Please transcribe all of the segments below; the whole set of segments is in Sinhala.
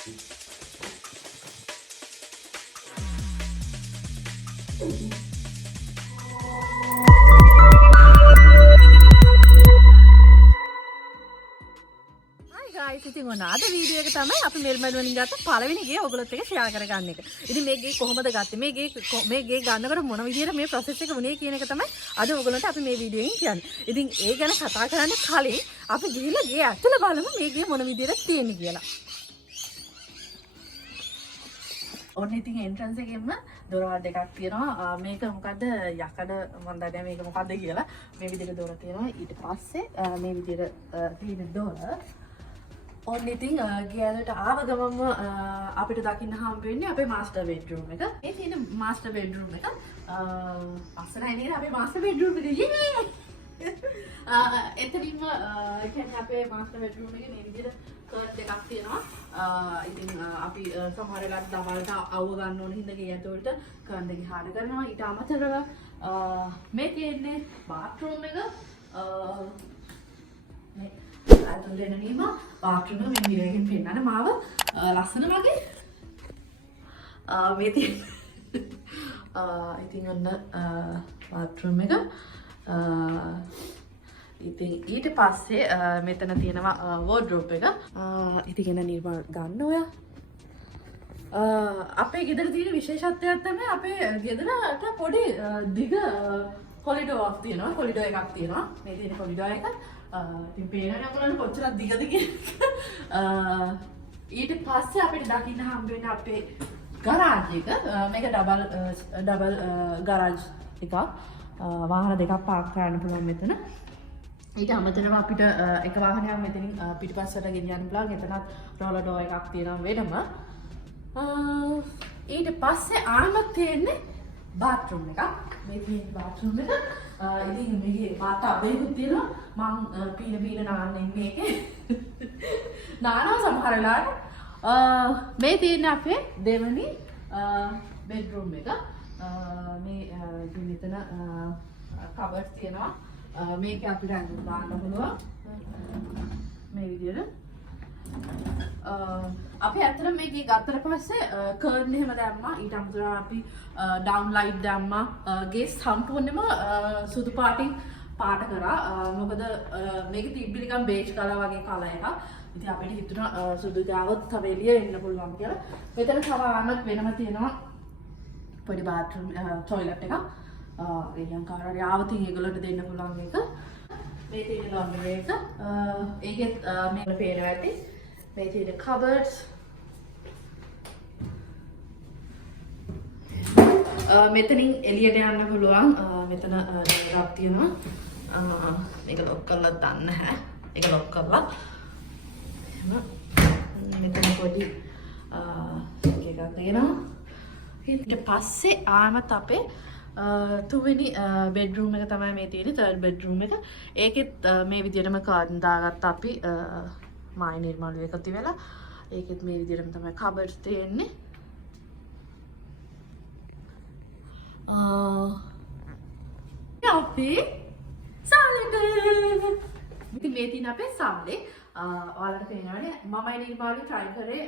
ඉතින් ඔන්න අද වීඩියෝ එක තමයි අපි මෙල්බන් වලින් ගත්ත පළවෙනි ගේ ඔයගොල්ලොත් එක්ක ෂෙයා කරගන්න එක. ඉතින් මේ ගේ කොහොමද ගත්තේ? මේ ගේ ගන්නකොට මොන විදියට මේ process එක වුණේ කියන එක තමයි අද ඔයගොල්ලන්ට අපි මේ වීඩියෝ එකෙන් කියන්නේ. ඉතින් ඒ ගැන කතා කරන්න කලින් අපි ගිහිල්ලා ගේ ඇතුළ බලමු මේ ගේ මොන විදියට තියෙන්නේ කියලා. ඔන්න ඉතින් එන්ට්‍රන්ස් එකෙන්ම දොරවල් දෙකක් තියෙනවා. මේක මොකද්ද යකඩ මම දන්නේ මේක මොකද්ද කියලා. මේ විදිහට දොර තියෙනවා. ඊට පස්සේ මේ විදිහට තියෙන දොර ඔන්න ඉතින් ගියලට ආව ගමන්ම අපිට දකින්න හම්බ වෙන්නේ අපේ මාස්ටර් බෙඩ්රූම් එක. ඒ තියෙන මාස්ටර් බෙඩ්රූම් එක පස්සරයි නේද අපේ මාස්ටර් බෙඩ්රූම් එක. යේ! එතනින්ම කියන්නේ අපේ මාස්ටර් බෙඩ්රූම් එකේ මේ විදිහට කර්ට් දෙකක් තියෙනවා. ඉතින් අපි සමහර වෙලාවට දවල්ට අවුව ගන්න ඕන හින්දා ගේ ඇතුළට කර්ට් දෙක හාඩ කරනවා. ඊට අමතරව මේ තියෙන්නේ බාත්රූම් එක. මේ අතුල් දෙන නීම බාත්රූම් එක මෙන්න ඉරකින් පෙන්නන්න මාව ලස්සන වගේ මේ තියෙන ඉතින් ඔන්න බාත්රූම් එක ඉතින් ඊට පස්සේ මෙතන තියෙනවා වෝඩ්‍රෝබ් එක ඉතින් එන නිර්මාණ ගන්න ඔය අපේ ගෙදර තියෙන විශේෂත්වයක් තමයි අපේ ගෙදරට පොඩි දිග කොරිඩෝවක් තියෙනවා කොරිඩෝ එකක් තියෙනවා මේ තියෙන කොරිඩෝ එක ඉතින් පේනවනේ ඔයගොල්ලන්ට කොච්චර දිගද කියලා. ඊට පස්සේ අපිට දකින්න හම්බ වෙන අපේ ගරාජ් එක. මේක ඩබල් ගරාජ් එකක්. වාහන දෙකක් පාක් කරන්න පුළුවන් මෙතන. ඊට අමතරව අපිට එක වාහනයක් මෙතනින් පිටිපස්සට ගෙනියන්න පුළුවන්. එතනත් රෝලර් ඩෝ එකක් තියෙනවා වෙනම. ඊට පස්සේ ආනමත් තියෙන්නේ බාත්රූම් එකක්. මේ තියෙන බාත්රූම් එක ඉතින් මේකේ වාතාවරණයක් තියෙනවා මම පීන නාන්නේ මේකේ නානවා සමහර වෙලාවට මේ තියෙන අපේ දෙවනි බෙඩ්රූම් එක මේ ඉතින් මෙතන කබඩ් තියෙනවා මේක අපිට අඳුර දාන්න පුළුවන් මේ විදිහට අපි ඇත්තටම මේකේ ගත්තට පස්සේ කර්න් එහෙම දැම්මා ඊට අමතරව අපි ඩවුන් ලයිට් දැම්මා ගේ සම්පූර්ණයෙන්ම සුදු පාටින් පාට කරා මොකද මේක තිබ්බේ නිකන් බේජ් කලර් වගේ කලර් එකක් ඉතින් අපිට හිතුණා සුදු ගාවොත් තව එළිය එන්න පුළුවන් කියලා මෙතන තව ආනත් වෙනම තියෙනවා පොඩි බාත්රූම් টয়ලට් එකක් රියන් කාර්යය ආවතින් ඒගොල්ලන්ට දෙන්න පුළුවන් එක මේ තියෙන ලොන්ඩරි එක ඒකෙත් මේක පේනවා ඇති මේ තියෙන cupboards මෙතනින් එළියට යන්න පුළුවන් මෙතන දොරක් තියෙනවා මේක ලොක් කරලා දාන්න නැහැ ඒක ලොක් කරලා මෙතන පොඩි එකක් තියෙනවා ඊට පස්සේ ආමත් අපේ තුන්වෙනි බෙඩ්රූම් එක තමයි මේ තියෙන්නේ තර්ඩ් බෙඩ්රූම් එක ඒකෙත් මේ විදිහටම කාඩන් දාගත්ත අපි මායි නිර්මාණය එකතු වෙලා ඒකෙත් මේ විදිහටම තමයි කබඩ් තියෙන්නේ අපේ සාලෙට ඉතින් මේ තියෙන අපේ සාලේ ඔයාලට පේනවනේ මමයි නිර්මාණය try කරේ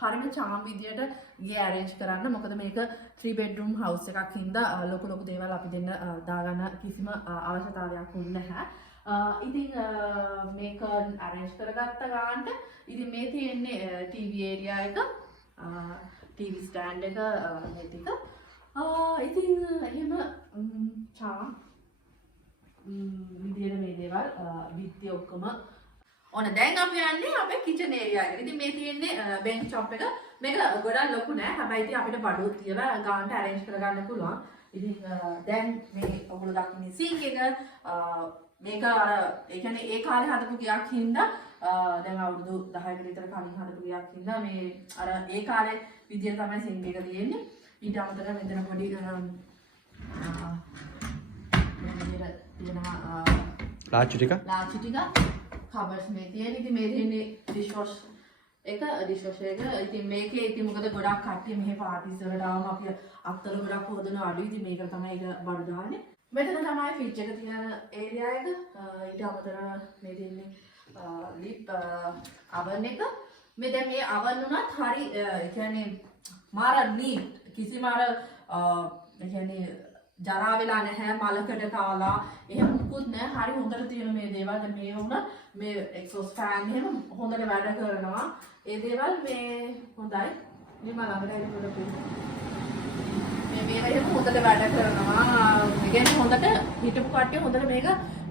හරිම charm විදියට ගේ arrange කරන්න මොකද මේක 3 bedroom house එකක් හින්දා ලොකු දේවල් අපි දෙන්න දාගන්න කිසිම අවශ්‍යතාවයක් නැහැ ඉතින් මේක arrange කරගත්ත ගානට ඉතින් මේ තියෙන්නේ TV area එක TV stand එක මේ ටික ඉතින් එහෙම charm විදියට මේ දේවල් විත්ති ඔක්කොම ඕන දැන් අපි යන්නේ අපේ කිචන් ඒරියා එකට. ඉතින් මේ තියෙන්නේ බෙන්ච් ටොප් එක. මේක ගොඩක් ලොකු නෑ. හැබැයි ඉතින් අපිට බඩුවක් තියලා ගානට arrange කරගන්න පුළුවන්. ඉතින් දැන් මේ ඔයගොල්ලෝ දකින්නේ සිංක් එක මේක අර ඒ කියන්නේ ඒ කාලේ හදපු ගයක් හින්දා දැන් අවුරුදු 10කට විතර කලින් හදපු ගයක් හින්දා මේ අර ඒ කාලේ විදියට තමයි සිංක් එක තියෙන්නේ. ඊට අමතරව මෙතන පොඩි ලාච්චු ටික cupboards මේ තියෙන ඉතින් මේ තියෙන්නේ dishwash එක ඉතින් මේකේ ඉතින් මොකද ගොඩක් කට්ටිය මෙහෙ පාටිස් වලට ආවම අපි අත්තර ගොඩක් හොදන අඩුයි ඉතින් මේක තමයි ඒක බඩු දාන්නේ මෙතන තමයි ෆ්‍රිජ් එක තියෙන ඒරියා එක ඊට අමතරව මේ තියෙන්නේ ලිප් oven එක මේ දැන් මේ අවන් උනත් හරි ඒ කියන්නේ මාර නීට් කිසිම අර ඒ කියන්නේ ජරා වෙලා නැහැ මලකට කාලා එහෙම මුකුත් නැහැ හරි හොඳට තියෙන මේ දේවල් දැන් මේ වුණා මේ එක්සෝස් ෆෑන් එහෙම හොඳට වැඩ කරනවා ඒ දේවල් මේ හොඳයි මේ මම ළඟට මේ එහෙම හොඳට වැඩ කරනවා ඒ කියන්නේ හොඳට හිටපු කට්ටිය හොඳට මේක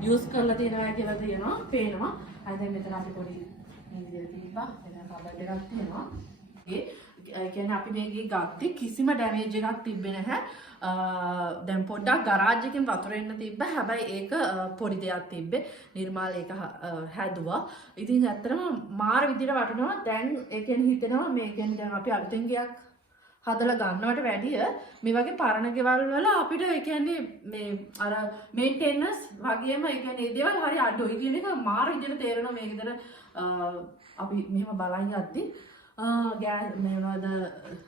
යූස් කරලා තියෙනවා කියලා තියෙනවා පේනවා අය දැන් මෙතන අපි පොඩි ඉන්දියල් තිබ්බා එතන කබඩ් එකක් තියෙනවා ඒ කියන්නේ අපි මේකේ ගත්තේ කිසිම ඩැමේජ් එකක් තිබ්බේ නැහැ දැන් පොඩ්ඩක් ගරාජ් එකෙන් වතුර එන්න තිබ්බා හැබැයි ඒක පොඩි දෙයක් තිබ්බේ නිර්මාල් ඒක හැදුවා ඉතින් ඇත්තටම මාර විදිහට වටනවා දැන් ඒ කියන්නේ හිතෙනවා මේ කියන්නේ දැන් අපි අලුතෙන් ගයක් හදලා ගන්නවට වැඩිය මේ වගේ පරණ ගෙවල් වල අපිට ඒ කියන්නේ මේ අර මේන්ටේනන්ස් වගේම ඒ කියන්නේ ඒ දේවල් හරි අඩුයි කියන එක මාර විදිහට තේරෙනවා මේ ගෙදර අපි මෙහෙම බලන් යද්දි ගෑස් මේ මොනවද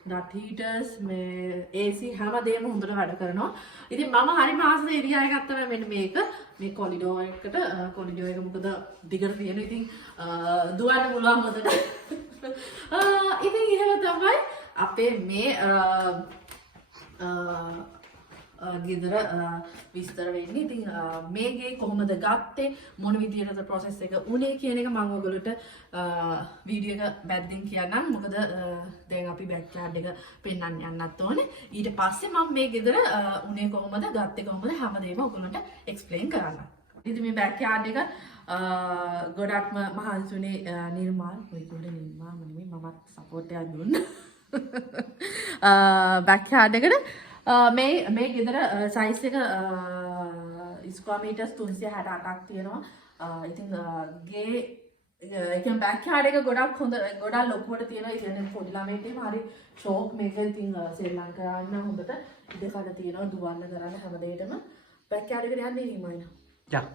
ඩට් හීටර්ස් මේ AC හැමදේම හොඳට වැඩ කරනවා. ඉතින් මම හරිම ආසද ඒරියා එකක් තමයි මෙන්න මේක. මේ කොරිඩෝර් එකට කොරිඩෝර් එක මොකද දිගට තියෙන. ඉතින් දුවන්න පුළුවන් හොඳට. ඉතින් එහෙම තමයි අපේ මේ ගෙදර විස්තර වෙන්නේ. ඉතින් මේ ගේ කොහොමද ගත්තේ මොන විදිහටද process එක උනේ කියන එක මම ඔයගොල්ලන්ට වීඩියෝ එක බැද්දෙන් කියන්නම්. මොකද දැන් අපි බෑක්යාඩ් එක පෙන්වන්න යන්නත් ඕනේ. ඊට පස්සේ මම මේ ගෙදර උනේ කොහොමද ගත්තේ කොහොමද හැමදේම ඔයගොල්ලන්ට එක්ස්ප්ලেইন කරන්නම්. ඉතින් මේ බෑක්යාඩ් එක ගොඩක්ම මහන්සිුනේ නිර්මාල් ඔයගොල්ලෝ නිර්මාල් නෙමෙයි මමත් සපෝට් එකක් දුන්නා. බෑක්යාඩ් එකට මේ ගෙදර සයිස් එක ස්ක්වයර් මීටර්ස් 368ක් තියෙනවා. ඉතින් ගේ ඒ කියන්නේ බෑක්යාඩ් එක ගොඩක් හොඳ ගොඩක් ලොකුවට තියෙනවා. ඒ කියන්නේ පොඩි ළමයින්ට හරි ෂෝක් මේක ඉතින් සෙල්ලම් කරන්න හොඳට ඉඩකඩ තියෙනවා දුවන්න කරන්න හැම දෙයකටම බෑක්යාඩ් එකට යන්නේ නිමයින. යා.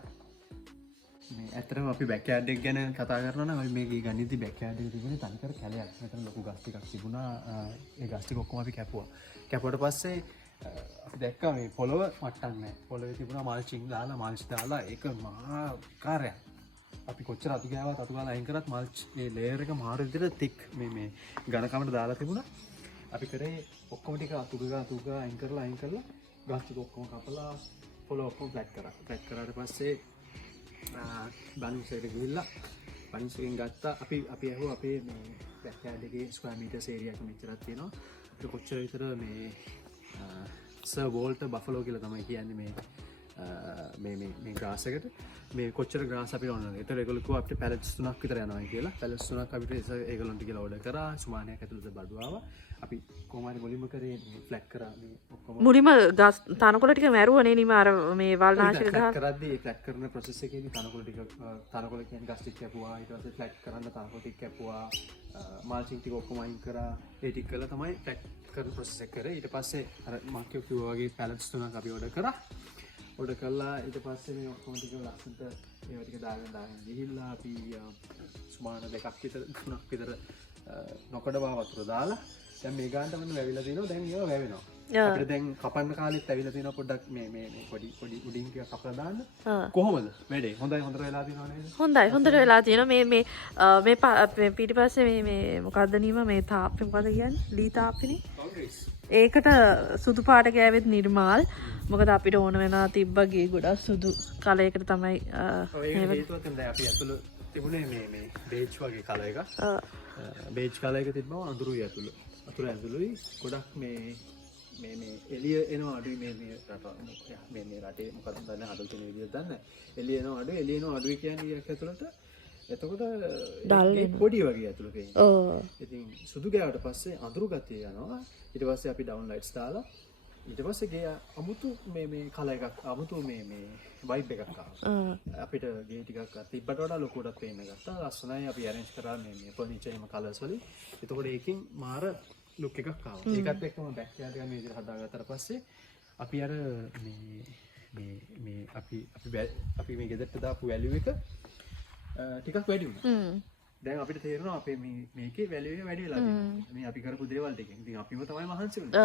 මේ ඇත්තටම අපි බෑක්යාඩ් එක ගැන කතා කරනවා නම් අපි මේකේ ගනිද්දි බෑක්යාඩ් එක තිබුණේ තනිකර කැලයක්. මෙතන ලොකු ගස් ටිකක් තිබුණා. ඒ ගස් ටික ඔක්කොම අපි කැපුවා. කැපුවට පස්සේ අපි දැක්කා මේ පොළව මට්ටම් නැහැ. පොළවේ තිබුණා මල්චිං දාලා මල්ච් දාලා ඒක මහා කාර්යයක්. අපි කොච්චර අතු ගෑවත් අතු ගාලා අයින් කරත් මල්ච් මේ ලේයර් එක මාරු විදිහට තික් මේ ඝනකමට දාලා තිබුණා. අපි කරේ ඔක්කොම ටික අතු ගා අයින් කරලා ගස් ටික ඔක්කොම කපලා පොළව ඔක්කොම ෆ්ලැට් කරා. ෆ්ලැට් කරාට පස්සේ බැලන්ස් එකට ගිහිල්ලා බැලන්ස් එකෙන් ගත්තා. අපි ඇහුවා අපේ මේ බෑක්යාඩ් එකේ ස්ක්වයර් මීටර්ස් ඒරියා එක මෙච්චරක් තියෙනවා. ඒක කොච්චර විතර මේ සර් වෝල්ටර් බෆලෝ කියලා තමයි කියන්නේ මේ ග්‍රාස් එකට මේ කොච්චර ග්‍රාස් අපිට ඕනද. ඒතර ඒගොල්ලෝ කිව්වා අපිට පැලට්ස් 3ක් විතර යනවා කියලා. පැලට්ස් 3ක් අපිට ඒගොල්ලන්ට කියලා ඕඩර් කරා. සුමානයක් ඇතුළත බඩු ආවා. අපි කොහොම හරි මුලින්ම කරේ ෆ්ලැට් කරා මේ ඔක්කොම මුලින්ම ගස් තනකොළ ටික මැරුවනේ නිම අර මේ වල්නාශක ගහ කරද්දී ඒ ෆ්ලැට් කරන ප්‍රොසෙස් එකේදී තනකොළ කියන්නේ ගස් ටික කැපුවා. ඊට පස්සේ ෆ්ලැට් කරන්න තනකොළ ටික කැපුවා. මාල්චිං ටික ඔක්කොම අයින් කරා. ඒ ටික කළා තමයි ෆ්ලැට් කරන ප්‍රොසෙස් එක කරේ. ඊට පස්සේ අර මම කිව්වා වගේ පැලට්ස් 3ක් අපි ඕඩර් කරා. ඕඩර් කළා ඊට පස්සේ මේ ඔක්කොම ටික ලස්සනට ඒවා ටික දාගෙන ගිහිල්ලා අපි සුමාන 2ක් විතර 3ක් විතර නොකඩ වතුර දාලා දැන් මේ ගානට මම වැවිලා තිනවා. දැන් ඒවා වැවෙනවා. අපිට දැන් කපන්න කාලෙත් ඇවිල්ලා තිනවා පොඩ්ඩක් මේ පොඩි උඩින් ටික කපලා දාන්න. කොහොමද වැඩේ? හොඳට වෙලා තිනව නේද? හොඳට වෙලා තියෙනවා. මේ පිටිපස්සේ මේ මොකද්ද නීම මේ තාප්පේ මොකද්ද කියන්නේ? ලී තාප්පේනේ. ඒකට සුදු පාට ගෑවෙත් නිර්මාල්. මොකද අපිට ඕන වෙනා තිබ්බගේ ගොඩක් සුදු කලයකට තමයි ඔය හේතුව තමයි අපි අතුල තිබුණේ මේ බේජ් වගේ කලර් එකක්. බේජ් කලර් එක තිබ්බම අඳුරුයි අතුල ඇතුළුයි ගොඩක් මේ එළිය එනවා අඩුයි මේ රටේ මොකක්ද දන්නේ හදල් තියෙන විදිහට දන්නේ එළිය එනවා අඩුයි කියන්නේ ඒක ඇතුළට එතකොට පොඩි වගේ ඇතුළේ පේනවා. ඉතින් සුදු ගෑවට පස්සේ අඳුරු ගතිය යනවා. ඊට පස්සේ අපි ඩවුන් ලයිට්ස් දාලා ඊට පස්සේ ගේ අමුතු මේ කලර් එකක් අමුතු මේ වයිබ් එකක් ආවා. අපිට ගේ ටිකක් තිබ්බට වඩා ලොකුවට පේන්න ගත්තා. ලස්සනයි අපි arrange කරා මේ ෆර්නිචර් එහෙම කලර්ස් වලින්. එතකොට ඒකෙන් මාර ලුක් එකක් ආවා. ඒකත් එක්කම බෑක්යාඩ් එක මේ විදිහට හදාගත්තට පස්සේ අපි අර අපි මේ ගෙදරට දාපු වැලියු එක ටිකක් වැඩි වුණා. දැන් අපිට තේරෙනවා අපේ මේකේ වැලියු එක වැඩි වෙලා තියෙනවා. මේ අපි කරපු දේවල් ටිකෙන්. ඉතින් අපිම තමයි මහන්සි වෙන්නේ.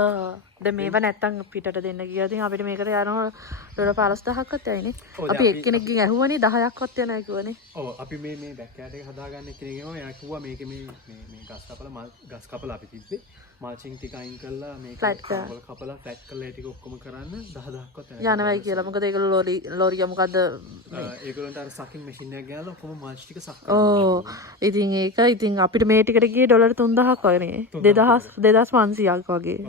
දැන් මේව නැත්තම් පිටට දෙන්න ගියා. ඉතින් අපිට මේකට යනවා $15000ක්වත් යයිනේ. අපි එක්කෙනෙක්ගෙන් ඇහුවනේ 10ක්වත් යනවා කිව්වනේ. ඔව් අපි මේ බෑක්යාඩ් එක හදාගන්න කෙනෙක් එනවා. එයා කිව්වා මේකේ මේ ගස් කපලා අපි තිබ්බේ. මාල්චින් ටික අයින් කරලා මේක කපලා ෆ්ලැට් කරලා ටික ඔක්කොම කරන්න 10000ක්වත් යනවායි කියලා. මොකද ඒගොල්ලෝ ලෝරිය මොකද්ද ඒගොල්ලන්ට අර සකින් මැෂින් එකක් ගාලා ඔක්කොම මාල්ච් ටික සක් කරනවා. ඉතින් ඒක ඉතින් අපිට මේ ටිකට ගියේ $3000ක් වගේ නේ. 2500ක් වගේ.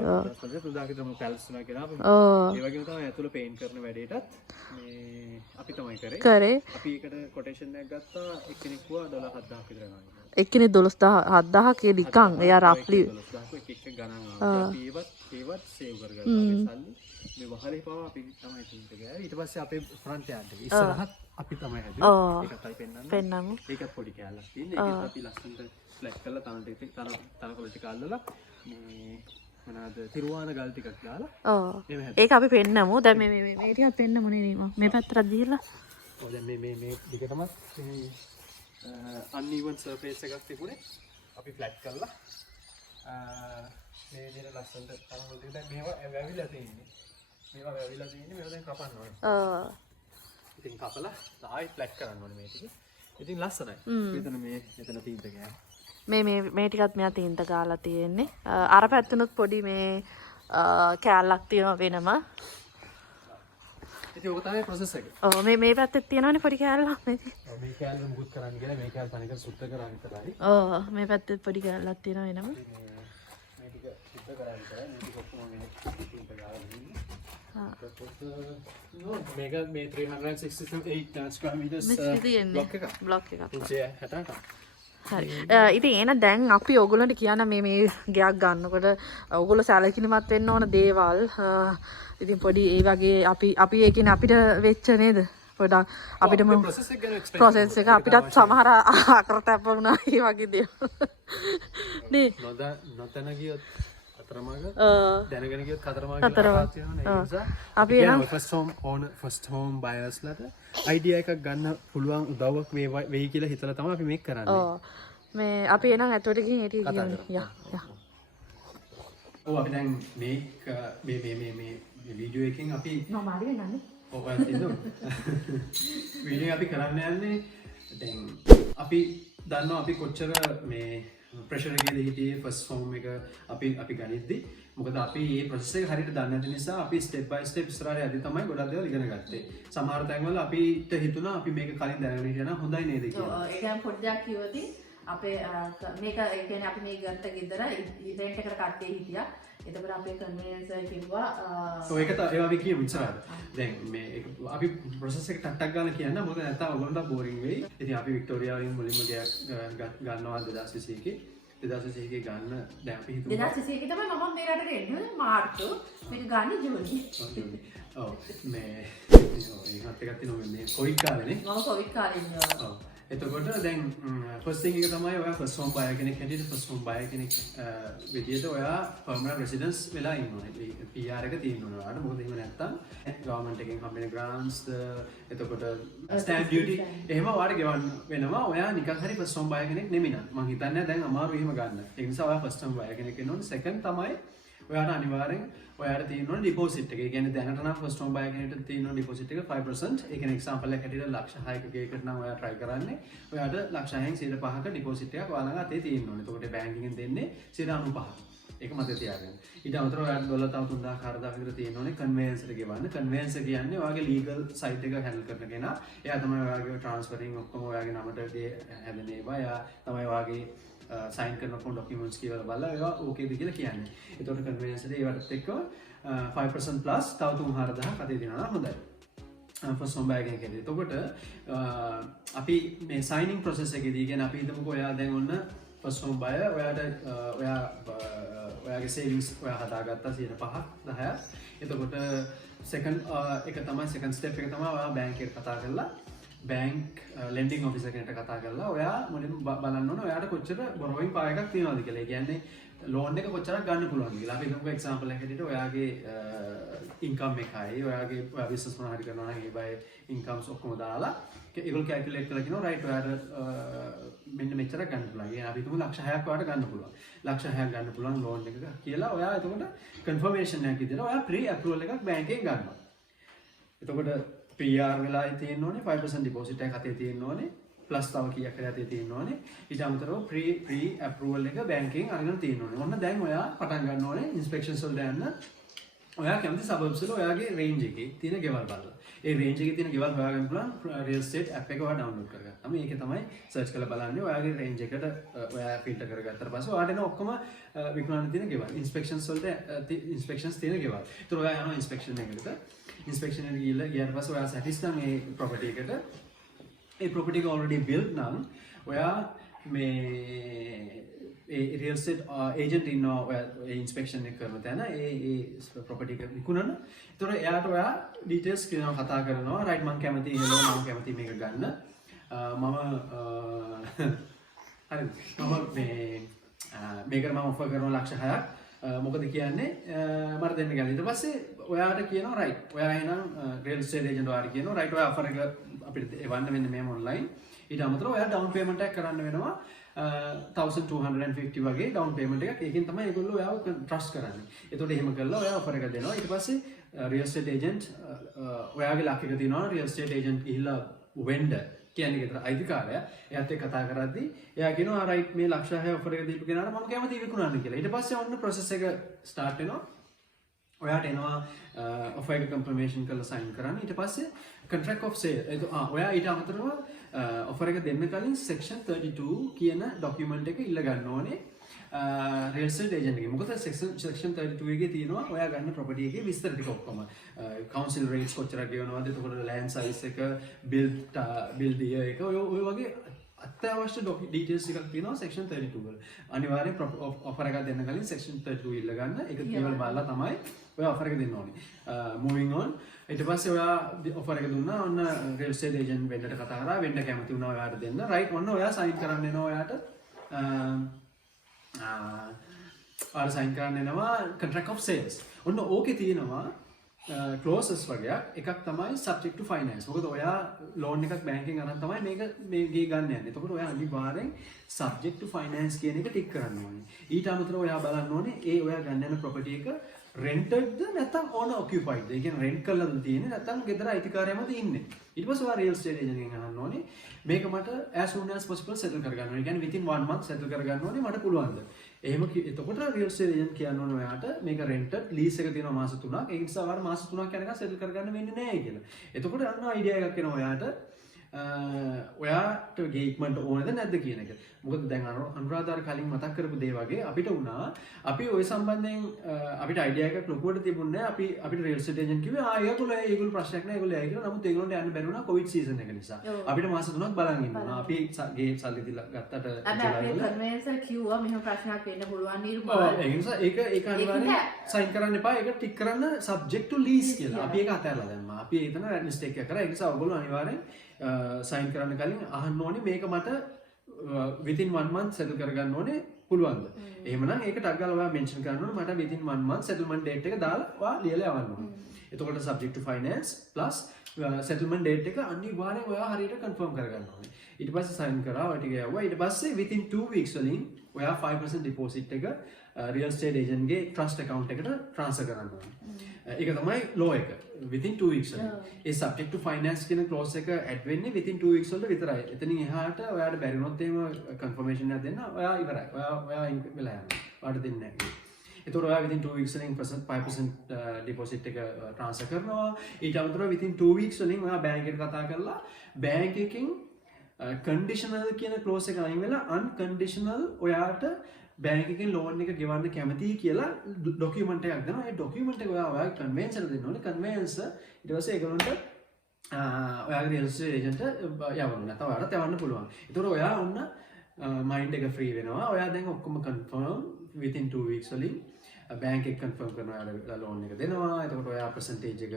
3000 කට තමයි පැලස් තුනක් ගෙනාවා. ඒ වගේම තමයි ඇතුළ පේන්ට් කරන වැඩේටත් මේ අපි තමයි කරේ. අපි ඒකට කොටේෂන් එකක් ගත්තා. එක්කෙනෙක් කිව්වා $7000ක් විතර ගන්නවා. එක්කෙනෙක් 12700ක් නිකන් එයා රෆ්ලි එක ගණන් අපි ඒවත් සේව් කරගත්තා. අපේ සල්ලි මේ වහලේ පාව අපි තමයි තින්ට ගෑ. ඊට පස්සේ අපේ ෆ්‍රන්ට් යාඩ් එක ඉස්සරහත් අපි තමයි හැදුවේ. ඒකත් අපි පෙන්නන්න. ඒකත් පොඩි කැලලක් තියෙන්නේ. ඒකත් අපි ලස්සනට ෆ්ලැට් කරලා තනකොළ ටික අල්ලලා මේ මොනවාද තිරුවාන ගල් ටිකක් දාලා ඒක අපි පෙන්නමු. දැන් මේ ටිකක් පෙන්නමු නේ මේ පැත්තට දීලා. ඔව් දැන් මේ දිගටම uneven surface එකක් තිබුණේ. අපි ෆ්ලැට් කරලා මේ විදිහට ලස්සනට තනකොළ ටික දැන් මේවා වැවිලා තියෙන්නේ. මේවා දැන් කපන්න ඕනේ. ඉතින් කපලා ආයෙත් ෆ්ලැට් කරන්න ඕනේ මේ ටික. ඉතින් ලස්සනයි. මෙතන තීන්ත ගෑ. මේ ටිකත් මෙයා තීන්ත ගාලා තියෙන්නේ. අර පැත්තනොත් පොඩි මේ කෑල්ලක් තියෙනවා වෙනම. ඉතින් ඔක තමයි process එක. ඔව් මේ පැත්තේ තියෙනවනේ පොඩි කෑල්ලක් මේ. ඔව් මේ කෑල්ල මුකුත් කරන්න කියලා මේ කෑල්ල තනිකර සුද්ධ කරා විතරයි. ඔව් මේ පැත්තේ පොඩි කෑල්ලක් තියෙනවා වෙනම. මේ ටික සුද්ධ කරා විතරයි. මේ ටික ඔක්කොම මේ තීන්ත ගාලා දෙන්නේ. මේක 368 square meters බ්ලොක් එකක්. හරි. ඉතින් එන දැන් අපි ඔයගොල්ලන්ට කියන්න මේ ගයක් ගන්නකොට ඔයගොල්ලෝ සැලකිලිමත් වෙන්න ඕන දේවල්. ඉතින් පොඩි ඒ වගේ අපි ඒකනේ අපිට වෙච්ච නේද? පොඩක් අපිටම ප්‍රොසෙස් එක අපිටත් සමහර අකරතැප්ප වුණා ඒ වගේ දේවල්. නේ නොදැන ගියොත් අතරමඟ දැනගෙන ගියොත් කතරමඟ අපි එන ෆස්ට් හෝම් බයර්ස් ලට අයිඩියා එකක් ගන්න පුළුවන් උදව්වක් වෙයි කියලා හිතලා තමයි අපි මේක කරන්නේ. මේ අපි එනම් ඇතුළට ගිහින් ඒ ටික කියමු. ඔව් අපි දැන් මේ වීඩියෝ එකෙන් අපි නොමාරි වෙනන්නේ. ඔව් අතිනු. වීඩියෝ අපි කරන්න යන්නේ දැන් අපි දන්නවා අපි කොච්චර මේ ප්‍රෙෂර් එකේද හිටියේ ෆස්ට් ෆෝම් එක අපි ගනිද්දි. මොකද අපි මේ ප්‍රොසෙස් එක හරියට දන්නේ නැති නිසා අපි ස්ටෙප් බයි ස්ටෙප් ඉස්සරහට යද්දි තමයි ගොඩක් දේවල් ඉගෙන ගත්තේ. සමහර තැන්වල අපිට හිතුණා අපි මේක කලින් දැනගෙන හිටියා නම් හොඳයි නේද කියලා. ඒ කියන්නේ පොඩ්ඩක් කිව්වොත් අපේ මේක ඒ කියන්නේ අපි මේ ගත්ත ගෙදර ඉවෙන්ට් එකට කට්ටිය හිටියා. එතකොට අපේ කන්වෙන්සර් කිව්වා ඔය ඒක තමයි අපි කියමු ඉස්සරහට. දැන් මේ අපි ප්‍රොසෙස් එක ටක් ගාලා කියන්න මොකද නැත්නම් ඔයගොල්ලන්ට බෝරින් වෙයි. ඉතින් අපි වික්ටෝරියා වලින් මුලින්ම ගන්නවා 2021 එකේ. 2021 එකේ ගන්න දැන් අපි හිතුවා 2021 එකේ තමයි මම මේ රටට එන්නේ මාර්තු. මේක ගන්න ජූනි. ඔව් මේ ඒකත් එකක් තියෙනවා මේ කොවිඩ් කාලේනේ. මම කොවිඩ් කාලේ ඉන්නවා. ඔව්. එතකොට දැන් ෆස්ට් තිං එක තමයි ඔයා ෆස්ට් හෝම් බයර් කෙනෙක් හැටියට ෆස්ට් හෝම් බයර් කෙනෙක් විදියට ඔයා පර්මනන්ට් රෙසිඩන්ස් වෙලා ඉන්න ඕනේ. PR එක තියෙන්න ඕනේ ඔයාලට. මොකද එහෙම නැත්තම් ගවර්න්මන්ට් එකෙන් හම්බෙන ග්‍රාන්ට්ස් එතකොට ස්ටෑම්ප් ඩියුටි එහෙම ඔයාලට ගෙවන්න වෙනවා. ඔයා නිකන් හරි ෆස්ට් හෝම් බයර් කෙනෙක් නෙමෙයි නේද? මං හිතන්නේ දැන් අමාරු එහෙම ගන්න. ඒ නිසා ඔයා ෆස්ට් හෝම් බයර් කෙනෙක් වෙන්න ඕනේ. සෙකන්ඩ් තමයි ඔයාට අනිවාර්යෙන් ඔයාට තියෙන්න ඕනේ ඩිපොසිට් එක. ඒ කියන්නේ දැනට නම් ෆස්ට් හෝම් බයර් කෙනෙක්ට තියෙන ඩිපොසිට් එක 5%. ඒ කියන්නේ එක්සැම්පල් එකකට ලක්ෂ 6ක ගේකට නම් ඔයා try කරන්නේ. ඔයාට ලක්ෂ 6න් 5%ක ඩිපොසිට් එකක් ඔයාලා අතේ තියෙන්න ඕනේ. එතකොට බැංකින්ගෙන් දෙන්නේ 95%. ඒක මතක තියාගන්න. ඊට අමතරව ඔයාට ඩොලර් තව 3000 4000 විතර තියෙන්න ඕනේ කන්වෙන්සර් ගෙවන්න. කන්වෙන්සර් කියන්නේ ඔයාගේ ලීගල් සයිට් එක හැන්ඩල් කරන කෙනා. එයා තමයි ඔයාගේ ට්‍රාන්ස්ෆරින් ඔක්කොම ඔයාගේ නමට හැදෙන ඒවා. එයා තමයි ඔයාගේ සයින් කරනකොට ඩොකියුමන්ට්ස් කියලා බලලා ඒවා ඕකේද කියලා කියන්නේ. ඒතකොට කන්වෙන්සර් ඒවට එක්ක 5% plus තව 3000ක් අතේ දෙනවා නම් හොඳයි. ෆස්ට් හෝම් බයර් කෙනෙක් හැටියට. එතකොට අපි මේ සයිනින් ප්‍රොසෙස් එකේදී කියන්නේ අපි හිතමුකෝ ඔයා දැන් ඔන්න ෆස්ට් හෝම් බයර් ඔයාගේ සේවිංග්ස් ඔයා හදාගත්තා 5ක් 10ක්. එතකොට සෙකන්ඩ් එක තමයි සෙකන්ඩ් ස්ටෙප් එක තමයි ඔයා බැංක් එකට කතා කරලා බැංක් ලෙන්ඩිං ඔෆිසර් කෙනෙක්ට කතා කරලා ඔයා මුලින්ම බලන්න ඕනේ ඔයාට කොච්චර බොරෝයින් පාව එකක් තියෙනවද කියලා. ඒ කියන්නේ ලෝන් එක කොච්චරක් ගන්න පුළුවන්ද කියලා. අපි හිතමුකෝ එක්සැම්පල් එකකට හිටියට ඔයාගේ ඉන්කම් එකයි ඔයාගේ ඔයා බිස්නස් මොනවා හරි කරනවා නම් ඒ බය ඉන්කම්ස් ඔක්කොම දාලා ඒගොල්ලෝ කැල්කියුලේට් කරලා කියනවා රයිට් ඔයාට මෙන්න මෙච්චරක් ගන්න පුළුවන්. ඒ අපි හිතමු ලක්ෂ 6ක් ඔයාට ගන්න පුළුවන්. ලක්ෂ 6ක් ගන්න පුළුවන් ලෝන් එකක කියලා ඔයා එතකොට කන්ෆර්මේෂන් එකක් විදිහට ඔයා ප්‍රී ඇප්‍රූවල් එකක් බැංකෙන් ගන්නවා. එතකොට PR වෙලා තියෙන්න ඕනේ 5% ඩිපොසිට් එකක් අතේ තියෙන්න ඕනේ ප්ලස් තව කීයක් හරි අතේ තියෙන්න ඕනේ ඊට අමතරව ප්‍රී ඇප්‍රූවල් එක බැංකෙන් අරගෙන තියෙන්න ඕනේ. ඔන්න දැන් ඔයා පටන් ගන්න ඕනේ ඉන්ස්පෙක්ෂන්ස් වලට යන්න. ඔයා කැමති සබබ්ස් වල ඔයාගේ රේන්ජ් එකේ තියෙන ගෙවල් බලලා. ඒ රේන්ජ් එකේ තියෙන ගෙවල් හොයාගන්න පුළුවන් රියල් එස්ටේට් ඇප් එක ඔයා ඩවුන්ලෝඩ් කරගත්තාම ඒකේ තමයි සර්ච් කරලා බලන්නේ ඔයාගේ රේන්ජ් එකට ඔයා ෆිල්ටර් කරගත්තාට පස්සේ ඔයාට එන ඔක්කොම විකුණන්න තියෙන ගෙවල් ඉන්ස්පෙක්ෂන්ස් වලට ඉන්ස්පෙක්ෂන්ස් තියෙන ගෙවල්. ඒතර ඔයා යනවා ඉන්ස්පෙක්ෂන් එකකට ඉන්ස්පෙක්ෂන් එකට ගිහලා ගියාට පස්සේ ඔයා සැටිස් නම් ඒ ප්‍රොපර්ටි එකට ඒ ප්‍රොපර්ටි එක ඔල්රෙඩි බිල්ඩ් නම් ඔයා මේ ඒ රියල් එස්ටේට් ඒජන්ට් ඉන්නවා ඔයා ඉන්ස්පෙක්ෂන් එක කරන තැන ඒ ප්‍රොපර්ටි එක විකුණන. ඒතකොට එයාට ඔයා ඩීටේල්ස් කියනවා කතා කරනවා රයිට් මම කැමති හෙලෝ මම කැමති මේක ගන්න. හරි මම මේකට මම ඔෆර් කරනවා ලක්ෂ 6ක්. මොකද කියන්නේ මට දෙන්න කියලා. ඊට පස්සේ ඔයාට කියනවා රයිට් ඔයා එහෙනම් රියල් එස්ටේට් ඒජන්ට් ඔයාට කියනවා රයිට් ඔයා ඔෆර් එක අපිට එවන්න වෙන්නේ මෙහෙම ඔන්ලයින්. ඊට අමතරව ඔයා ඩවුන් පේමන්ට් එකක් කරන්න වෙනවා 1250 වගේ ඩවුන් පේමන්ට් එකක්. ඒකෙන් තමයි ඒගොල්ලෝ ඔයාව ට්‍රස්ට් කරන්නේ. ඒතකොට එහෙම කරලා ඔයා ඔෆර් එක දෙනවා. ඊට පස්සේ රියල් එස්ටේට් ඒජන්ට් ඔයාගේ ලක් එක තියෙනවා රියල් එස්ටේට් ඒජන්ට් ගිහිල්ලා වෙන්ඩර් කියන්නේ ගෙදර අයිතිකාරයා එයාත් එක්ක කතා කරද්දී එයා කියනවා රයිට් මේ ලක්ෂ 6 ඔෆර් එක දීපු කෙනාට මම කැමතියි විකුණන්න කියලා. ඊට පස්සේ ඔන්න ප්‍රොසෙස් එක ස්ටාර්ට් වෙනවා. ඔයාට එනවා ඔෆර් එක කන්ෆර්මේෂන් කරලා සයින් කරන්න. ඊට පස්සේ contract of sale ඔයා ඊට අමතරව ඔෆර් එක දෙන්න කලින් section 32 කියන ડોකියුමන්ට් එක ඉල්ල ගන්න ඕනේ රියල් එස්ටේට් ඒජන්ට් එකේ. මොකද section 32 එකේ තියෙනවා ඔයා ගන්න ප්‍රොපර්ටි එකේ විස්තර ටික ඔක්කොම council rates කොච්චරක් ගෙවනවද, එතකොට land size එක, build year එක ඔය වගේ අත්‍යවශ්‍ය ඩීටේල්ස් එකක් තියෙනවා section 32 වල. අනිවාර්යෙන් ඔෆර් එකක් දෙන්න කලින් section 32 ඉල්ල ගන්න. ඒක කියවල බලලා තමයි ඔයා ඔෆර් එක දෙන්න ඕනේ. moving on ඊට පස්සේ ඔයා ඔෆර් එක දුන්නා. ඔන්න රියල් එස්ටේට් ඒජන්ට් වෙන්ඩර්ට කතා කරා. වෙන්ඩර් කැමති වුණා ඔයාට දෙන්න. රයිට් ඔන්න ඔයා සයින් කරන්න එනවා ඔයාට. ඔයාලා සයින් කරන්න එනවා contract of sales. ඔන්න ඕකේ තියෙනවා clauses වගේක්. එකක් තමයි subject to finance. මොකද ඔයා loan එකක් බැංකෙන් අරන් තමයි මේ ගේ ගන්න යන්නේ. එතකොට ඔයා අනිවාර්යෙන් subject to finance කියන එක ටික් කරන්න ඕනේ. ඊට අමතරව ඔයා බලන්න ඕනේ ඒ ඔයා ගන්න යන property එක රෙන්ටඩ්ද නැත්නම් ඕනර් ඔකියුපයිඩ්ද? ඒ කියන්නේ රෙන්ට් කරලාද තියෙන්නේ නැත්නම් ගෙදර අයිතිකාරයමද ඉන්නේ? ඊට පස්සේ ඔයා රියල් එස්ටේට් ඒජන්ට් එකෙන් අහන්න ඕනේ මේක මට as soon as possible settle කරගන්න ඕනේ. ඒ කියන්නේ within 1 month settle කරගන්න ඕනේ මට පුළුවන්ද? එහෙම එතකොට රියල් එස්ටේට් ඒජන්ට් කියන්න ඕනේ ඔයාට මේක රෙන්ටඩ් ලීස් එක තියෙනවා මාස 3ක්. ඒ නිසා ඔයාලා මාස 3ක් යනකම් settle කරගන්න වෙන්නේ නැහැ කියලා. එතකොට අන්න අයිඩියා එකක් එනවා ඔයාට. ඔයාට ගේ ඉක්මනට ඕනද නැද්ද කියන එක. මොකද දැන් අනුරාධාර කලින් මතක් කරපු දේ වගේ අපිට වුණා අපි ওই සම්බන්ධයෙන් අපිට අයිඩියා එකක් ලොකුවට තිබුණේ නැහැ. අපිට රියල් එස්ටේට් ඒජන්ට් කිව්වේ ඒගොල්ලෝ ප්‍රශ්නයක් නැහැ ඒගොල්ලෝ යයි කියලා. නමුත් ඒගොල්ලන්ට යන්න බැරි වුණා කොවිඩ් සීසන් එක නිසා. අපිට මාස 3ක් බලන් ඉන්න වුණා. අපි ගේ සල්ලි දීලා ගත්තට අපි කන්වෙන්සර් කිව්වා මෙහෙම ප්‍රශ්නයක් වෙන්න පුළුවන් නිර්මාණ. ඒ නිසා ඒක අනිවාර්යෙන් සයින් කරන්න එපා. ඒක ටික් කරන්න subject to lease කියලා. අපි ඒක අතහැරලා දැම්මා. අපි එතන මිස්ටේක් එකක් කරා. ඒ නිසා ඔයගොල්ලෝ අනිවාර්යෙන් සයින් කරන්න කලින් අහන්න ඕනේ මේක මට within 1 month settle කරගන්න ඕනේ පුළුවන්ද? එහෙමනම් ඒක ටක් ගාලා ඔයා මෙන්ෂන් කරන්න ඕනේ මට within 1 month settlement date එක දාලා ඔයා ලියලා යවන්න ඕනේ. එතකොට subject to finance plus settlement date එක අනිවාර්යෙන් ඔයා හරියට confirm කරගන්න ඕනේ. ඊට පස්සේ sign කරා ඔය ටික යවුවා. ඊට පස්සේ within 2 weeks වලින් ඔයා 5% deposit එක real estate agent ගේ trust account එකට transfer කරන්න ඕනේ. ඒක තමයි law එක. within 2 weeks වලින්. ඒ subject to finance කියන clause එක add වෙන්නේ within 2 weeks වලට විතරයි. එතනින් එහාට ඔයාට බැරි වුණොත් එහෙම confirmation එකක් දෙන්න ඔයා ඉවරයි. ඔයා වෙලා යනවා. ඔයාට දෙන්නේ නැහැ. එතකොට ඔයා within 2 weeks වලින් 5% deposit එක transfer කරනවා. ඊට අමතරව within 2 weeks වලින් ඔයා bank එකට කතා කරලා bank එකකින් conditional කියන clause එක අයින් වෙලා unconditional ඔයාට bank එකෙන් loan එක ගෙවන්න කැමතියි කියලා document එකක් දෙනවා. ඒ document එක ඔයා conveyance එකට දෙන්න ඕනේ. conveyance ඊට පස්සේ ඒගොල්ලන්ට ඔයාගේ real estate agent යවන්න නැත්නම් ඔයාලට යවන්න පුළුවන්. ඒතකොට ඔයා ඔන්න mind එක free වෙනවා. ඔයා දැන් ඔක්කොම confirm within 2 weeks වලින් බෑන්ක් එක කන්ෆර්ම් කරනවා ඔයාලා ලෝන් එක දෙනවා. එතකොට ඔයා percentage එක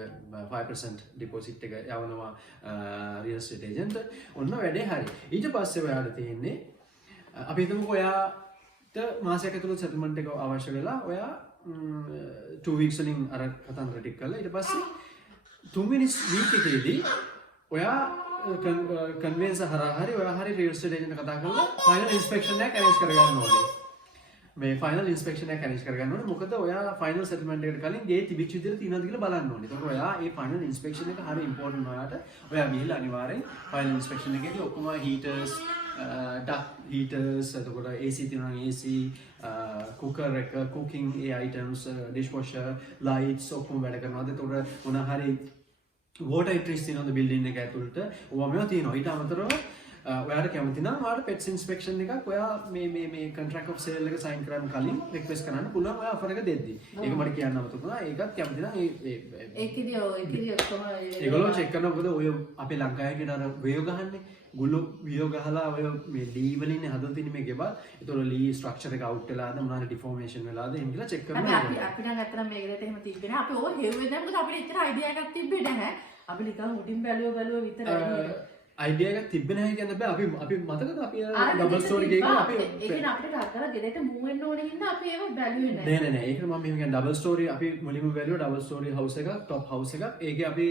5% deposit එක යවනවා real estate agent. ඔන්න වැඩේ හරි. ඊට පස්සේ ඔයාලට තියෙන්නේ අපි හිතමුකෝ ඔයාට මාසයක් ඇතුළත settlement එක අවශ්‍ය වෙලා ඔයා 2 weeks වලින් අර කතන්දර ටික කළා. ඊට පස්සේ 3 වෙනි week එකේදී ඔයා කන්වෙන්ස් හරහා හරි ඔයා හරි real estate agent කතා කරලා final inspection එක arrange කරගන්න ඕනේ. මේ final inspection එක arrange කරගන්න ඕනේ. මොකද ඔයා final settlement එකට කලින් ගේ තිබිච්ච විදිහට තියෙනවද කියලා බලන්න ඕනේ. ඒතකොට ඔයා මේ final inspection එක හරි important ඔයාට. ඔයා ගිහිල්ලා අනිවාර්යෙන් final inspection එකේදී ඔක්කොම heaters, duct heaters, එතකොට AC තියෙනවා නම් AC, cooker එක, cooking items, dishwasher, lights ඔක්කොම වැඩ කරනවාද? එතකොට මොන හරි water entries තියෙනවද building එක ඇතුළට? ඕවා මේවා තියෙනවා. ඊට අමතරව ඔයාට කැමති නම් ඔයාට pets inspection එකක් ඔයා මේ contract of sale එක sign කරන්න කලින් request කරන්න පුළුවන් ඔයා offer එක දෙද්දි. ඒක මට කියන්න අමතකුණා. ඒකත් කැමති නම් ඒකෙදි ඔක්කොම ඒගොල්ලෝ check කරනවා. මොකද ඔය අපේ ලංකාවේ කියන අර වේයෝ ගහන්නේ. ගුල්ලෝ වේයෝ ගහලා ඔය මේ ලී වලින් හදලා තියෙන මේ ගෙවල්. ඒතකොට ලී structure එක out වෙලාද මොනවාරි deformation වෙලාද එහෙම කියලා check කරනවා. අපි නම් ඇත්තටම මේකට එහෙම තිබ්බේ නැහැ. අපි ඕක හෙව්වේ නැහැ. මොකද අපිට එච්චර idea එකක් තිබ්බේ නැහැ. අපි නිකන් උඩින් බැලුවා විතරයි. idea එකක් තිබ්බේ නැහැ කියන්න බෑ. අපි මතකද අපි double story ගේක අපි ඒකනේ අපිට කරලා ගෙදරට move වෙන්න ඕනේ හින්දා අපි ඒව බැලුවේ නැහැ. නෑ ඒකට මම මෙහෙම කියන්නේ double story අපි මුලින්ම බැලුවා double story house එක top house එක. ඒකේ අපි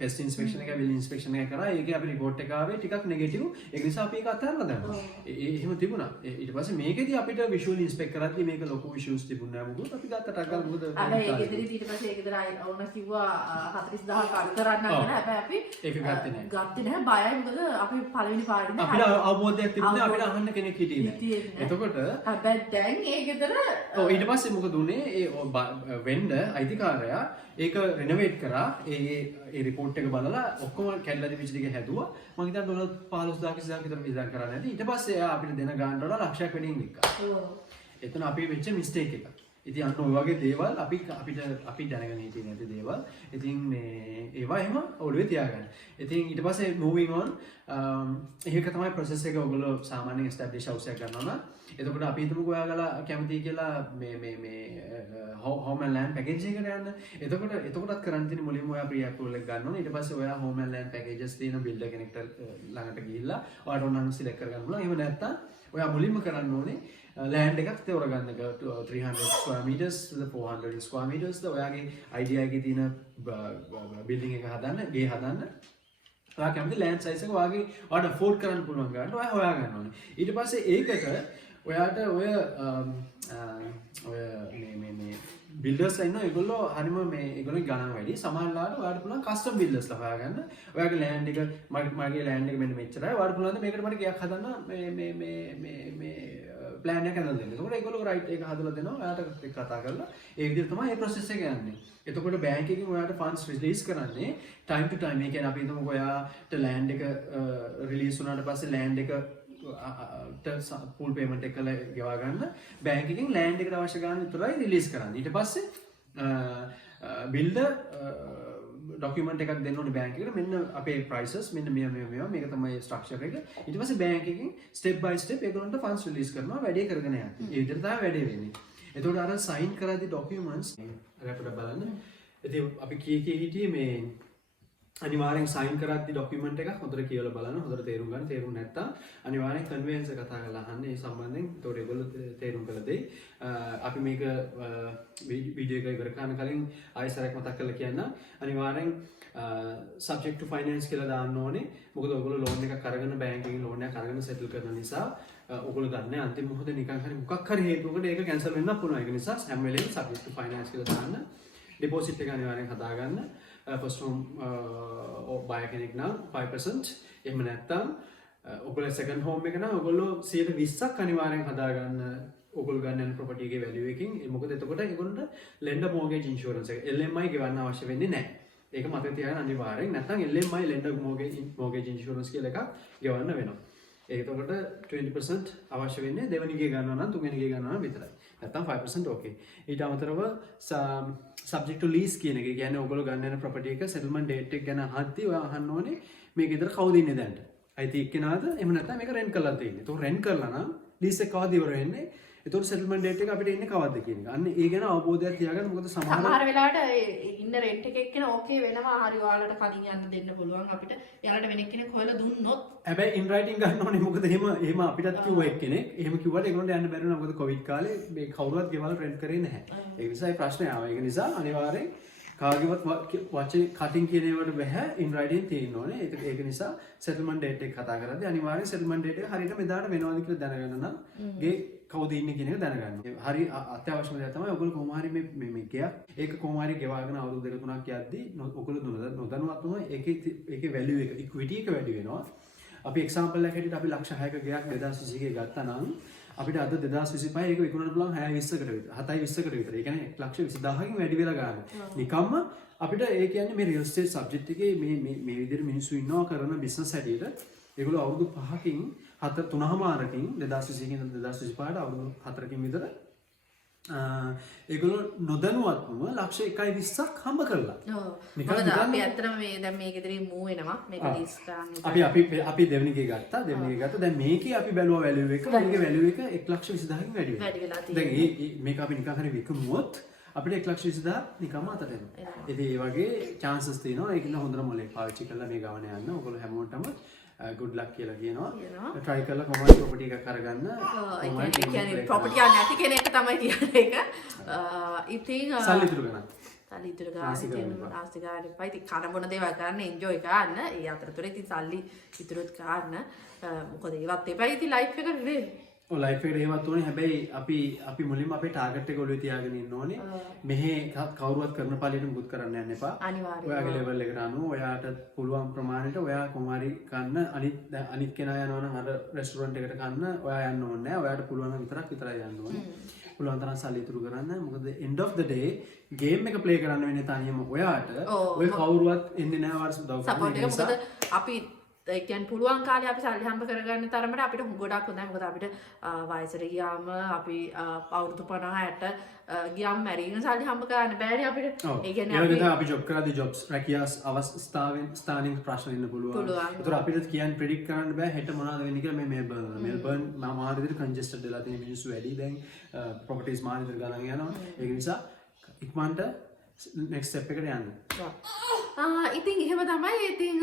pest inspection එක building inspection එක කරා. ඒකේ අපි report එක ආවේ ටිකක් negative. ඒක නිසා අපි ඒක අතහැරලා දැම්මා. එහෙම තිබුණා. ඊට පස්සේ මේකෙදි අපිට visual inspect කරද්දී මේක ලොකු issues තිබුණා නෑ. මොකද අපි ගත්ත ටක් ගාලා මොකද අර ඒ ගෙදරදී ඊට පස්සේ ඒ ගෙදර ඕන කිව්වා 40000ක් අඩු කරන්න කියලා. හැබැයි අපි ඒක ගත්තේ නෑ. ගත්තේ නැහැ. බයයි. මොකද අපි පළවෙනි පාරේදී අපිට අවබෝධයක් තිබුණේ අපිට අහන්න කෙනෙක් හිටියේ නෑ. එතකොට හැබැයි දැන් ඒ ගෙදර ඔව් ඊට පස්සේ මොකද උනේ ඒ වෙන්ඩර් අයිතිකාරයා ඒක රිනෝවේට් කරා ඒ රිපෝට් එක බලලා ඔක්කොම කැඩලා තිබිච්ච ටික හැදුවා. මම හිතන්නේ ඩොලර් 15000 2000 විතර වියදම් කරා නැති. ඊට පස්සේ එයා අපිට දෙන ගාන වල ලක්ෂයක් වැඩියෙන් වික්කා. ඔව්. එතන අපි වෙච්ච මිස්ටේක් එක. ඉතින් අන්න ඔය වගේ දේවල් අපි දැනගෙන හිටියේ නැති දේවල්. ඉතින් මේ ඒවා එහෙම ඔළුවේ තියාගන්න. ඉතින් ඊට පස්සේ moving on ඒක තමයි process එක. ඔයගොල්ලෝ සාමාන්‍යයෙන් establish house එකක් ගන්නවා නම් එතකොට අපි හිතමුකෝ ඔයාලා කැමතියි කියලා මේ home and land package එකකට යන්න. එතකොටත් කරන්න තියෙන මුලින්ම ඔයා pre approval එක ගන්න ඕනේ. ඊට පස්සේ ඔයා home and land packages තියෙන builder කෙනෙක්ට ළඟට ගිහිල්ලා ඔයාට ඕන නම් select කරගන්න පුළුවන්. එහෙම නැත්නම් ඔයා මුලින්ම කරන්න ඕනේ land එකක් තෝරගන්න එක 300 square meters to 400 square meters ද ඔයාගේ idea එකේ තියෙන building එක හදන්න, ගේ හදන්න. ඔයා කැමති land size එක ඔයාට afford කරන්න පුළුවන් ගන්න ඔයා හොයා ගන්න ඕනේ. ඊට පස්සේ ඒකට ඔයාට ඔය මේ builders ඉන්නවා. ඒගොල්ලෝ හරිම ඒගොල්ලෝ ගණන් වැඩි. සමහරවිට ඔයාට පුළුවන් custom builders ලා හොයාගන්න. ඔයාගේ land එක මගේ land එක මෙන්න මෙච්චරයි. ඔයාට පුළුවන් මේකට මට ගයක් හදන්න මේ plan එක හදලා දෙන්න. එතකොට ඒගොල්ලෝ right එක හදලා දෙනවා. ඔයාට කතා කරලා ඒ විදිහට තමයි මේ process එක යන්නේ. එතකොට bank එකකින් ඔයාට funds release කරන්නේ time to time. ඒ කියන්නේ අපි හිතමුකෝ ඔයාට land එක release වුණාට පස්සේ land එක full payment එක ගෙවා ගන්න bank එකකින් land එකට අවශ්‍ය ගාන විතරයි release කරන්නේ. ඊට පස්සේ builder document එකක් දෙන්න ඕනේ bank එකට. මෙන්න අපේ prices මෙන්න මේවා මේක තමයි structure එක. ඊට පස්සේ bank එකකින් step by step ඒගොල්ලන්ට funds release කරනවා වැඩේ කරගෙන යන්න. ඒ විදිහට තමයි වැඩේ වෙන්නේ. එතකොට අර sign කරද්දී documents අපිට බලන්න. ඉතින් අපි කී හිටියේ මේ අනිවාර්යෙන් sign කරද්දී document එකක් හොඳට කියලා බලන්න. හොඳට තේරුම් ගන්න. තේරුම් නැත්තම් අනිවාර්යෙන් conveyance කතා කරලා අහන්න. ඒ සම්බන්ධයෙන් ඒතකොට ඒගොල්ලෝ තේරුම් කළ දෙයි. අපි මේක වීඩියෝ එක ඉවර කරන කලින් ආයෙසරක් මතක් කරලා කියන්න. අනිවාර්යෙන් subject to finance කියලා දාන්න ඕනේ. මොකද ඔයගොල්ලෝ loan එකක් අරගෙන bank එකකින් loan එකක් අරගෙන settle කරන නිසා ඔයගොල්ලෝ දන්නේ අන්තිම මොහොතේ නිකන් හරි මොකක් හරි හේතුවකට ඒක cancel වෙන්න පුළුවන්. ඒක නිසා හැම වෙලේම subject to finance කියලා දාන්න. deposit එක අනිවාර්යෙන් හදාගන්න. first home buy කෙනෙක් නම් 5%. එහෙම නැත්නම් ඔයගොල්ලෝ second home එක නම් ඔයගොල්ලෝ 120ක් අනිවාර්යෙන් හදාගන්න. ඔයගොල්ලෝ ගන්න property එකේ value එකකින්. මොකද එතකොට ඒගොල්ලන්ට lender mortgage insurance එක LMI ගෙවන්න අවශ්‍ය වෙන්නේ නැහැ. ඒක මතක තියාගන්න අනිවාර්යෙන්. නැත්නම් LMI lender mortgage insurance කියලා එකක් ගෙවන්න වෙනවා. ඒකකොට 20% අවශ්‍ය වෙන්නේ දෙවෙනි ගේ ගන්නවා නම් තුන්වෙනි ගේ ගන්නවා නම් විතරයි. නැත්නම් 5% okay. ඊට අමතරව subject to lease කියන එක කියන්නේ ඔයගොල්ලෝ ගන්න යන property එක settlement date එක ගැන අහද්දී ඔයා අහන්න ඕනේ මේ ගෙදර කවුද ඉන්නේ දැන්ට. අයිති එක්කෙනාද? එහෙම නැත්නම් මේක rent කරලා තියෙන්නේ. ඒක rent කරලා නම් lease එක කවද ඉවර වෙන්නේ? ඒතකොට සෙටල්මන්ට් ඩේට් එක අපිට එන්නේ කවද්ද කියන එක. අන්න ඒ ගැන අවබෝධයක් තියාගන්න. මොකද සමහර වෙලාවට ඉන්න රෙන්ට් එකක් එක්කන ඕකේ වෙනවා. හරි ඔයාලට කලින් යන්න දෙන්න පුළුවන් අපිට. එයාලට වෙන කෙනෙක් හොයලා දුන්නොත් හැබැයි ඉන් රයිටින් ගන්න ඕනේ. මොකද එහෙම අපිටත් කිව්ව එක්කෙනෙක් එහෙම කිව්වට ඒගොල්ලන්ට යන්න බැරි වුණා. මොකද කොවිඩ් කාලේ මේ කවුරුවත් ගෙවල් රෙන්ට් කරේ නැහැ. ඒ නිසා ඒ ප්‍රශ්නේ ආවා. ඒක නිසා අනිවාර්යෙන් කාගේවත් වචන කටින් කියන ඒවාට බෑ ඉන් රයිටින් තියෙන්න ඕනේ. ඒක නිසා සෙටල්මන්ට් ඩේට් එක කතා කරද්දී අනිවාර්යෙන් සෙටල්මන්ට් ඩේට් එක හරියට මෙදාට වෙනවද කියලා දැනගන්න නම් ගේ කවුද ඉන්නේ කියන එක දැනගන්න. හරි අත්‍යවශ්‍යම දේ තමයි ඔයගොල්ලෝ කොහොම හරි මේ ගියක් ඒක කොහොම හරි ගෙවාගෙන අවුරුදු 2-3ක් යද්දී ඔයගොල්ලෝ නොදැනුවත්වම ඒකේ වැලියු එක ඉක්විටි එක වැඩි වෙනවා. අපි එක්සැම්පල් එකකට හිටියට අපි ලක්ෂ 6ක ගයක් 2020 ගත්තා නම් අපිට අද 2025 ඒක විකුණන්න පුළුවන් 6.20කට විතර 7.20කට විතර. ඒ කියන්නේ 1,20,000කින් වැඩි වෙලා ගන්න. නිකම්ම අපිට ඒ කියන්නේ මේ රියල් ස්ටේට් සබ්ජෙක්ට් එකේ මේ විදිහට මිනිස්සු ඉන්නවා කරන බිස්නස් හැටියට ඒගොල්ලෝ අවුරුදු 5කින් 3.5මාරකින් 2020කින් 2025ට අවුරුදු 4කින් විතර ඒගොල්ලෝ නොදැනුවත්වම ලක්ෂ 1.20ක් හම්බ කරලා. මොකද අපි ඇත්තටම මේ දැන් මේකෙදී මූව් වෙනවා. මේක ලිස් කරන්නේ. අපි දෙවෙනි එකේ ගත්තා. දැන් මේකේ අපි බැලුවා වැලියු එක. මේකේ වැලියු එක 1,20,000කින් වැඩි වෙනවා. දැන් මේක අපි නිකන් හරි විකුණුවොත් අපිට 1,20,000 නිකම්ම අතට එනවා. ඉතින් ඒ වගේ chances තියෙනවා. ඒකින් හොඳට මොලේ පාවිච්චි කරලා මේ ගමන යන්න. ඔයගොල්ලෝ හැමෝටම good luck කියලා කියනවා. try කරලා කොහොමද property එකක් අරගන්න. ඒ කියන්නේ property එක නැති කෙනෙක් තමයි කියන්නේ ඒක. ඉතින් සල්ලි ඉතුරු ගන්න. සල්ලි ඉතුරු ගන්න ආස්ති ගන්න එපා. ඉතින් කන බොන දේවල් කරන්න enjoy කරන්න. ඒ අතරතුර ඉතින් සල්ලි ඉතුරුත් ගන්න. මොකද ඒවත් එපා. ඉතින් life එක නේ. ඔය ලයිෆ් එකට එහෙමත් ඕනේ. හැබැයි අපි මුලින්ම අපේ ටාගට් එක ඔළුවේ තියාගෙන ඉන්න ඕනේ. මෙහෙ කවුරුවත් කරන පළියට මුකුත් කරන්න යන්න එපා. අනිවාර්යයෙන්. ඔයාගේ ලෙවල් එකට අනුව ඔයාට පුළුවන් ප්‍රමාණයට ඔයා කොමාරි කන්න අනිත් කෙනා යනවා නම් අර රෙස්ටුරන්ට් එකට කන්න ඔයා යන්න ඕනේ නැහැ. ඔයාට පුළුවන් නම් විතරයි යන්න ඕනේ. පුළුවන් තරම් සල්ලි ඉතුරු කරන්න. මොකද end of the day game එක ප්ලේ කරන්න වෙන්නේ තනියම ඔයාට. ඔය කවුරුවත් එන්නේ නැහැ වාරස උදව් කරන්න. මොකද අපි ඒ කියන්නේ පුළුවන් කාලේ අපි සල්ලි හම්බ කරගන්න තරමට අපිට ගොඩක් හොඳයි. මොකද අපිට වයසට ගියාම අපි අවුරුදු 50 60 ගියාම මැරීගෙන සල්ලි හම්බ කරන්න බෑනේ අපිට. ඒ කියන්නේ අපි ජොබ් කරද්දී ජොබ්ස් රැකියාස් අවස්ථාවෙන් ප්‍රශ්න ඉන්න පුළුවන්. ඒතර අපිට කියන්න ප්‍රෙඩික්ට් කරන්න බෑ හෙට මොනවද වෙන්නේ කියලා. මේ මෙල්බර්න් මාර විදිහට කන්ජෙස්ටඩ් වෙලා තියෙන මිනිස්සු වැඩි දැන් ප්‍රොපර්ටිස් මාර විදිහට ගණන් යනවා. ඒක නිසා ඉක්මනට next step එකට යන්න. ඉතින් එහෙම තමයි. ඉතින්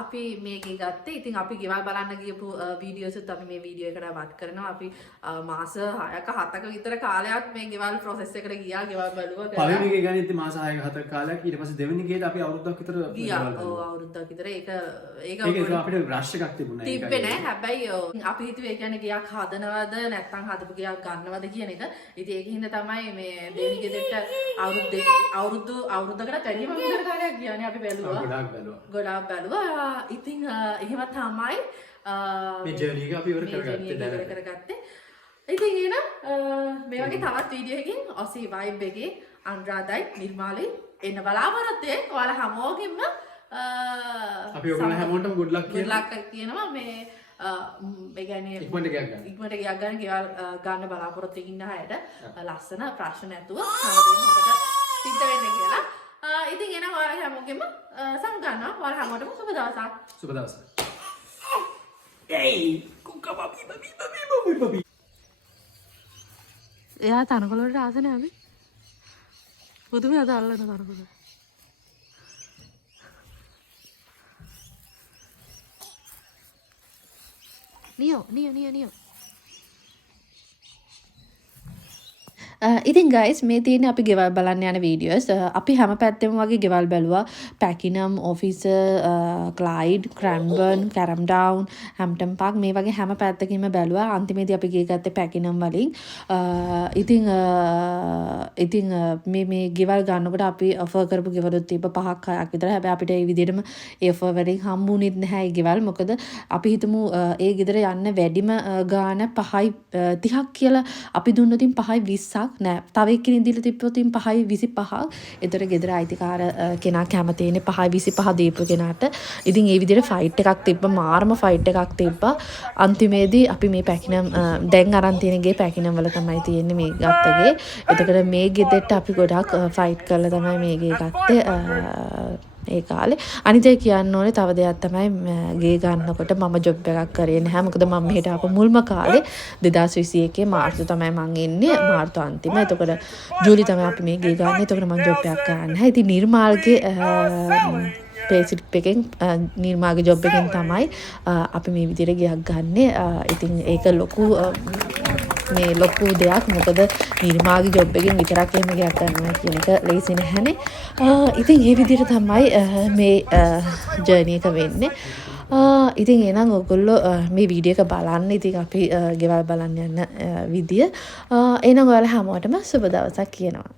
අපි මේකේ ගත්තේ. ඉතින් අපි ගෙවල් බලන්න ගියපු වීඩියෝස් උත් අපි මේ වීඩියෝ එකට වත් කරනවා. අපි මාස 6ක 7ක විතර කාලයක් මේ ගෙවල් process එකට ගියා. ගෙවල් බලුවා. පළවෙනි එකේ ගන්නේ ඉතින් මාස 6ක 7ක කාලයක්. ඊට පස්සේ දෙවෙනි එකේට අපි අවුරුද්දක් විතර ගියා. ඔව් අවුරුද්දක් විතර. ඒක අපිට රෂ් එකක් තිබුණා. තිබ්බේ නෑ. හැබැයි අපි හිතුවේ ඒ කියන්නේ ගියක් හදනවද නැත්නම් හදපු ගියක් ගන්නවද කියන එක. ඉතින් ඒකින්ද තමයි මේ දෙවෙනි ගෙදරට අවුරුද්දකට වැඩිම විතර කාලයක් ගියානේ අපි බැලුවා. ගොඩාක් බැලුවා. ඉතින් එහෙම තමයි මේ ජර්නි එක අපි ඉවර කරගත්තේ. ඉතින් එහෙනම් මේ වගේ තවත් වීඩියෝ එකකින් ඔසී වයිබ් එකේ අනුරාධයි නිර්මාලි එන්න බලාපොරොත්තු වෙන්න. ඔයාලා හැමෝගෙම අපි ඔයගොල්ලෝ හැමෝටම good luck කියනවා. මේ ඒ කියන්නේ ඉක්මනට ගියක් ගන්න ගෙවල් ගන්න බලාපොරොත්තු වෙන්න හැට ලස්සන ප්‍රශ්න නැතුව හැමදේම හොඳට සිද්ධ වෙන්න කියලා. ඉතින් එන ඔයාලා හැමෝගෙම සම්ගන්නවා. ඔයාලා හැමෝටම සුබ දවසක්. සුබ දවසක්. ඒයි කුක්කා බබි. එයා තනකොළ වලට ආස නැහැ. පුදුම අද අල්ලන තනකොළ. නියෝ. ඉතින් ගයිස් මේ තියෙන අපි ගෙවල් බලන්න යන වීඩියෝස්. අපි හැම පැත්තෙම වගේ ගෙවල් බැලුවා. පැකිනම්, ඔෆිසර්, ක්ලයිඩ්, ක්‍රැන්බර්න්, කැරම්ඩවුන්, හැම්ප්ටන් පාක් මේ වගේ හැම පැත්තකින්ම බැලුවා. අන්තිමේදී අපි ගිය ගත්තේ පැකිනම් වලින්. ඉතින් මේ ගෙවල් ගන්නකොට අපි ඔෆර් කරපු ගෙවලුත් තිබ්බ 5ක් 6ක් විතර. හැබැයි අපිට ඒ විදිහටම ඒ ඔෆර් වලින් හම්බුනේත් නැහැ ඒ ගෙවල්. මොකද අපි හිතමු ඒ ගෙදර යන්න වැඩිම ගාන 5.30ක් කියලා අපි දුන්නොතින් 5.20ක් නෑ. තව එක්කෙනෙක් දීලා තිබ්බොතින් 5.25ක්. ඒතර ගෙදර අයිතිකාර කෙනා කැමතිනේ 5.25 දීපු කෙනාට. ඉතින් ඒ විදිහට ෆයිට් එකක් තිබ්බා. මාරම ෆයිට් එකක් තිබ්බා. අන්තිමේදී අපි මේ පැකිනම් දැන් අරන් තියෙන ගේ පැකිනම් වල තමයි තියෙන්නේ මේ ගත්තගේ. එතකොට මේ ගෙදරට අපි ගොඩක් ෆයිට් කරලා තමයි මේ ගේ ගත්තේ. ඒ කාලේ. අනිත් එක කියන්න ඕනේ තව දෙයක් තමයි ගේ ගන්නකොට මම ජොබ් එකක් කරේ නැහැ. මොකද මම මෙහෙට ආපු මුල්ම කාලේ 2021 මාර්තු තමයි මං එන්නේ. මාර්තු අන්තිම. එතකොට ජූලි තමයි අපි මේ ගේ ගන්න. එතකොට මං ජොබ් එකක් කරන්නේ නැහැ. ඉතින් නිර්මාල්ගේ පේසිලිප් එකෙන් නිර්මාගේ ජොබ් එකෙන් තමයි අපි මේ විදිහට ගයක් ගන්නෙ. ඉතින් ඒක ලොකු දෙයක්. මොකද නිර්මාගේ ජොබ් එකෙන් විතරක් එහෙම ගයක් ගන්නවා කියන එක ලේසි නැහැනේ. ඉතින් මේ විදිහට තමයි මේ ජර්නි එක වෙන්නේ. ඉතින් එහෙනම් ඔයගොල්ලෝ මේ වීඩියෝ එක බලන්න. ඉතින් අපි ගෙවල් බලන්න යන විදිය. එහෙනම් ඔයාලා හැමෝටම සුබ දවසක් කියනවා.